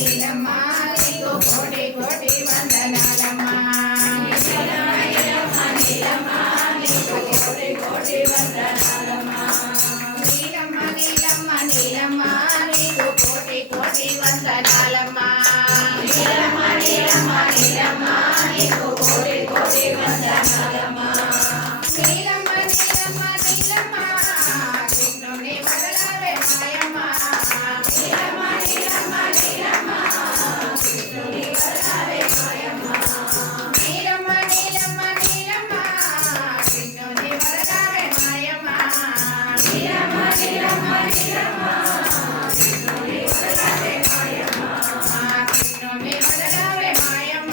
నీలమ్మ నీకు కోటి కోటి వందనాలమ్మ. నీలమ్మ నీలమ్మ నీకు కోటి కోటి వందనాలమ్మ. నీలమ్మ నీలమ్మ నీలమ్మ నీకు కోటి కోటి వందనాలమ్మ. నీలమ్మ నీలమ్మ నీలమ్మ నీకు కోటి కోటి వందనాలమ్మ. నీలమ్మ నీలమ్మ నీలమ్మ కృష్ణుని వదలవే మాయమ్మ. నీలమ్మ నీలమ్మ నీలమ్మ కృష్ణుని వదలవే మాయమ్మ. నీలమ్మ నీలమ్మ నీలమ్మ కృష్ణుని వదలవే మాయమ్మ. నీలమ్మ నీలమ్మ నీలమ్మ కృష్ణుని వదలవే మాయమ్మ. కృష్ణుని వదలవే మాయమ్మ.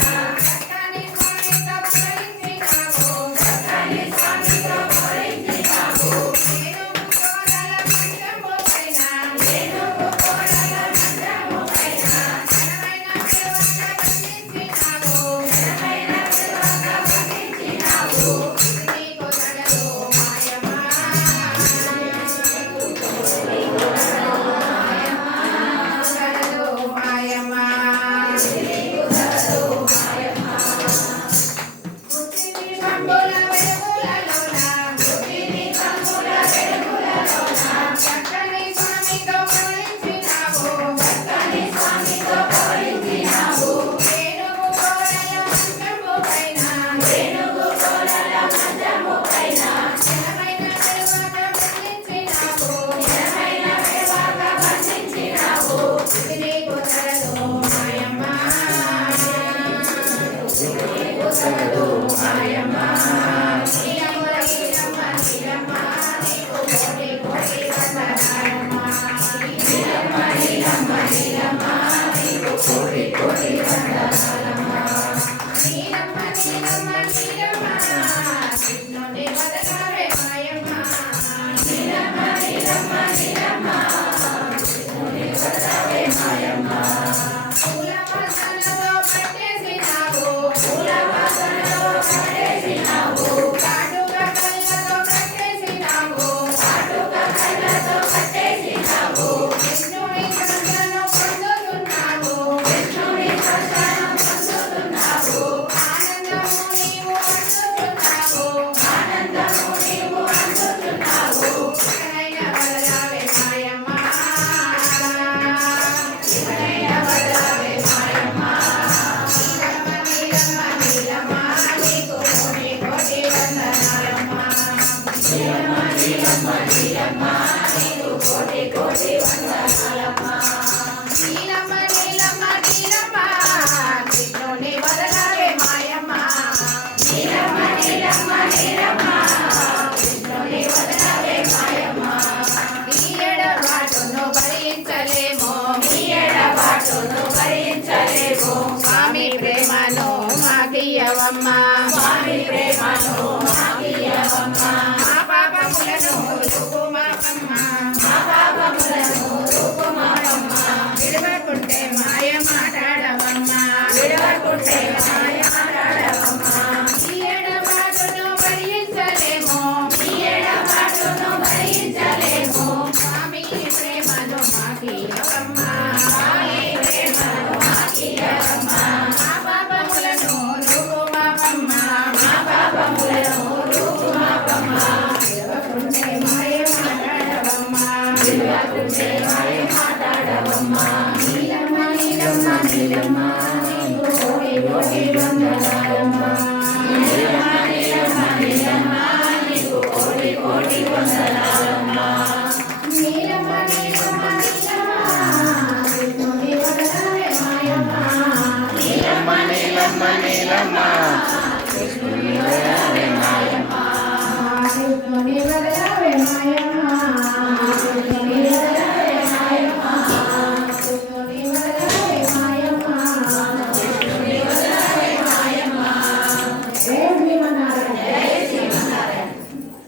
కృష్ణుని వదలవే మాయమ్మ. స్వామి ప్రేమను మాకియ్యవమ్మా. స్వామి ప్రేమను మాకియ్యవమ్మా. మా పాపములను రూపుమాపమ్మ. మా పాపములను రూపుమాపమ్మ. విడవకుంటే మాయ మాట్లాడవమ్మా. విడవకుంటే మాయ మాట్లాడవమ్మా. ఈ ఎడబాటును భరించలేము. ఈ ఎడబాటును భరించలేము. స్వామి ప్రేమను మాకియ్యవమ్మా. స్వామి ప్రేమను మాకియ్యవమ్మా. మా పాపములను రూపుమాపమ్మ. మా పాపములను రూపుమాపమ్మ. విడవకుంటే మాయ మాట్లాడవమ్మా. విడవకుంటే మాయ మాట్లాడవమ్మా. నీలమ్మ నీలమ్మ నీలమ్మ నీకు కోటి కోటి వందనాలమ్మ.